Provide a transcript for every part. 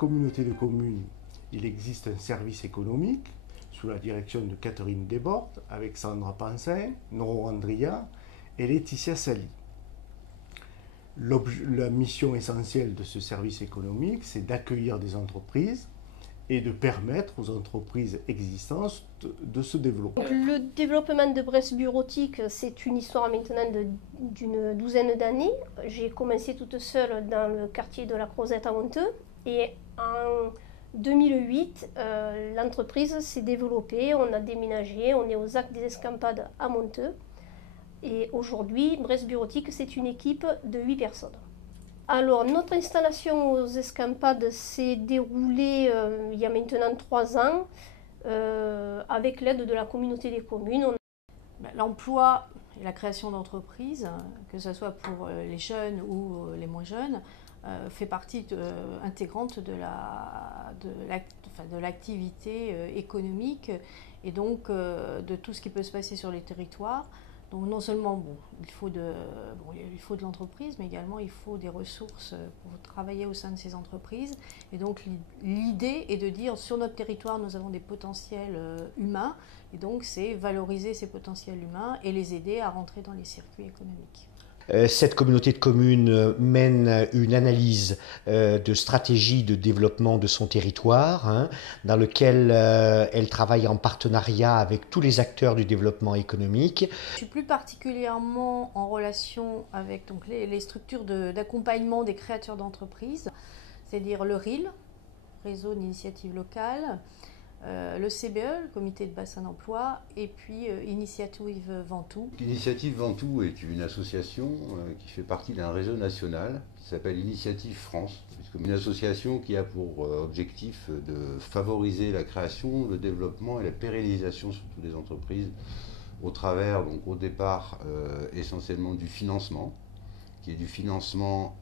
communauté de communes, il existe un service économique sous la direction de Catherine Desbordes, avec Sandra Pansin, Noro Andria et Laetitia Sali. La mission essentielle de ce service économique, c'est d'accueillir des entreprises et de permettre aux entreprises existantes de se développer. Le développement de Brest Bureautique, c'est une histoire maintenant d'une douzaine d'années. J'ai commencé toute seule dans le quartier de la Crozette à Monteux et en 2008, l'entreprise s'est développée, on a déménagé, on est aux Arcs des Escampades à Monteux. Et aujourd'hui, Brest Bureautique, c'est une équipe de 8 personnes. Alors, notre installation aux Escampades s'est déroulée il y a maintenant 3 ans avec l'aide de la communauté des communes. L'emploi et la création d'entreprises, que ce soit pour les jeunes ou les moins jeunes, fait partie intégrante de l'activité économique et donc de tout ce qui peut se passer sur les territoires. Donc non seulement il faut de l'entreprise, mais également il faut des ressources pour travailler au sein de ces entreprises. Et donc l'idée est de dire sur notre territoire nous avons des potentiels humains, et donc c'est valoriser ces potentiels humains et les aider à rentrer dans les circuits économiques. Cette communauté de communes mène une analyse de stratégie de développement de son territoire, dans lequel elle travaille en partenariat avec tous les acteurs du développement économique. Je suis plus particulièrement en relation avec donc, les structures d'accompagnement des créateurs d'entreprises, c'est-à-dire le RIL, Réseau d'initiative locale, le CBE, le Comité de bassin d'emploi, et puis Initiative Ventoux. L'initiative Ventoux est une association qui fait partie d'un réseau national qui s'appelle Initiative France, une association qui a pour objectif de favoriser la création, le développement et la pérennisation surtout des entreprises au travers, donc au départ, essentiellement du financement, qui est du financement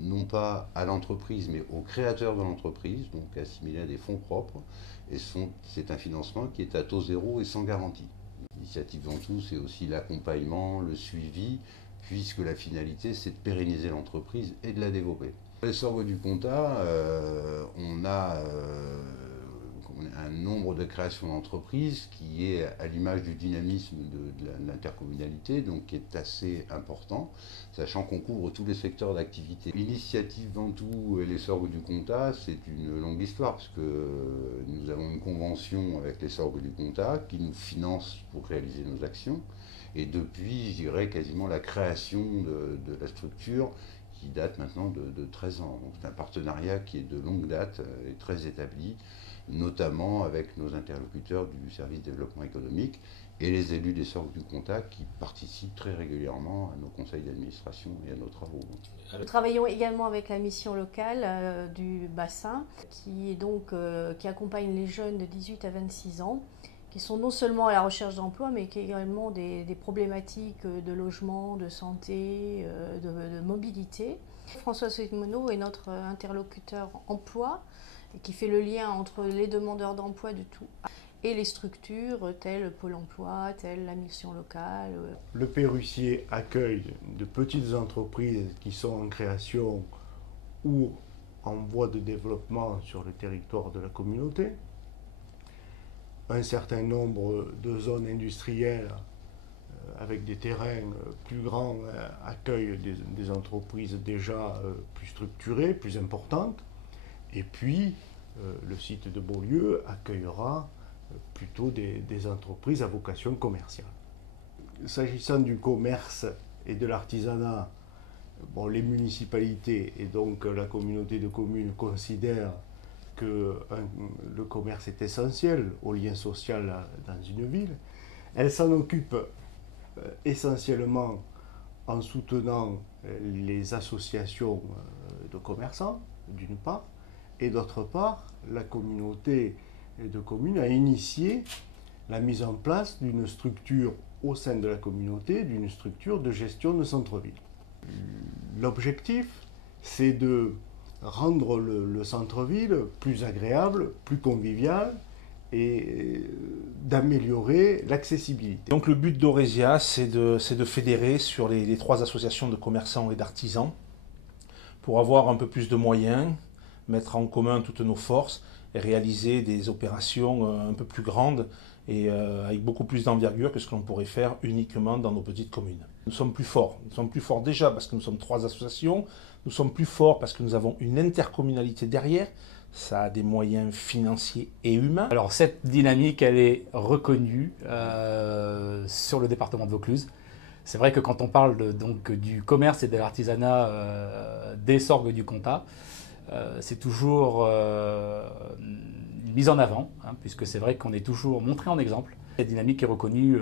non pas à l'entreprise, mais aux créateurs de l'entreprise, donc assimilé à des fonds propres. Et c'est un financement qui est à taux zéro et sans garantie. L'initiative Ventoux, c'est aussi l'accompagnement, le suivi, puisque la finalité, c'est de pérenniser l'entreprise et de la développer. À l'essor du Comtat, on a un nombre de créations d'entreprises qui est à l'image du dynamisme de l'intercommunalité, donc qui est assez important, sachant qu'on couvre tous les secteurs d'activité. L'initiative Ventoux et l'essor du Comtat, c'est une longue histoire, parce que nous avons une convention avec l'essor du Comtat qui nous finance pour réaliser nos actions, et depuis, je dirais, quasiment la création de la structure, qui date maintenant de 13 ans. Donc c'est un partenariat qui est de longue date et très établi, notamment avec nos interlocuteurs du service développement économique et les élus des Sorgues du Comtat qui participent très régulièrement à nos conseils d'administration et à nos travaux. Nous travaillons également avec la mission locale du bassin qui accompagne les jeunes de 18 à 26 ans qui sont non seulement à la recherche d'emploi mais qui ont également des problématiques de logement, de santé, de mobilité. François Soitmono est notre interlocuteur emploi et qui fait le lien entre les demandeurs d'emploi de tout et les structures telles Pôle emploi, telles la mission locale. Le Pérussier accueille de petites entreprises qui sont en création ou en voie de développement sur le territoire de la communauté. Un certain nombre de zones industrielles avec des terrains plus grands accueillent des entreprises déjà plus structurées, plus importantes. Et puis, le site de Beaulieu accueillera plutôt des entreprises à vocation commerciale. S'agissant du commerce et de l'artisanat, les municipalités et donc la communauté de communes considèrent que le commerce est essentiel au lien social dans une ville. Elle s'en occupe essentiellement en soutenant les associations de commerçants, d'une part, et d'autre part, la communauté de communes a initié la mise en place d'une structure au sein de la communauté, d'une structure de gestion de centre-ville. L'objectif, c'est de rendre le centre-ville plus agréable, plus convivial et d'améliorer l'accessibilité. Donc le but d'Auresia, c'est de fédérer sur les 3 associations de commerçants et d'artisans pour avoir un peu plus de moyens, mettre en commun toutes nos forces et réaliser des opérations un peu plus grandes et avec beaucoup plus d'envergure que ce que l'on pourrait faire uniquement dans nos petites communes. Nous sommes plus forts. Nous sommes plus forts déjà parce que nous sommes 3 associations. Nous sommes plus forts parce que nous avons une intercommunalité derrière. Ça a des moyens financiers et humains. Alors cette dynamique, elle est reconnue sur le département de Vaucluse. C'est vrai que quand on parle donc du commerce et de l'artisanat des Sorgues du Comtat, c'est toujours mise en avant, hein, puisque c'est vrai qu'on est toujours montré en exemple. Cette dynamique est reconnue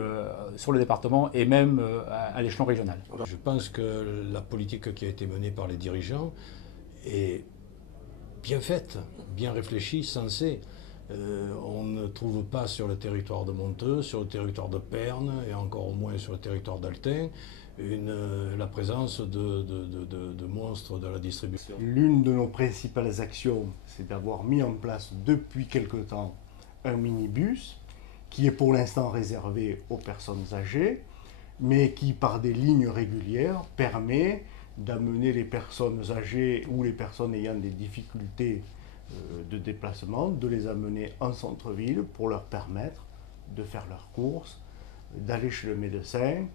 sur le département et même à l'échelon régional. Je pense que la politique qui a été menée par les dirigeants est bien faite, bien réfléchie, sensée. On ne trouve pas sur le territoire de Monteux, sur le territoire de Perne et encore moins sur le territoire d'Altin la présence de monstres de la distribution. L'une de nos principales actions, c'est d'avoir mis en place depuis quelque temps un minibus qui est pour l'instant réservé aux personnes âgées, mais qui par des lignes régulières permet d'amener les personnes âgées ou les personnes ayant des difficultés de déplacement, de les amener en centre-ville pour leur permettre de faire leurs courses, d'aller chez le médecin,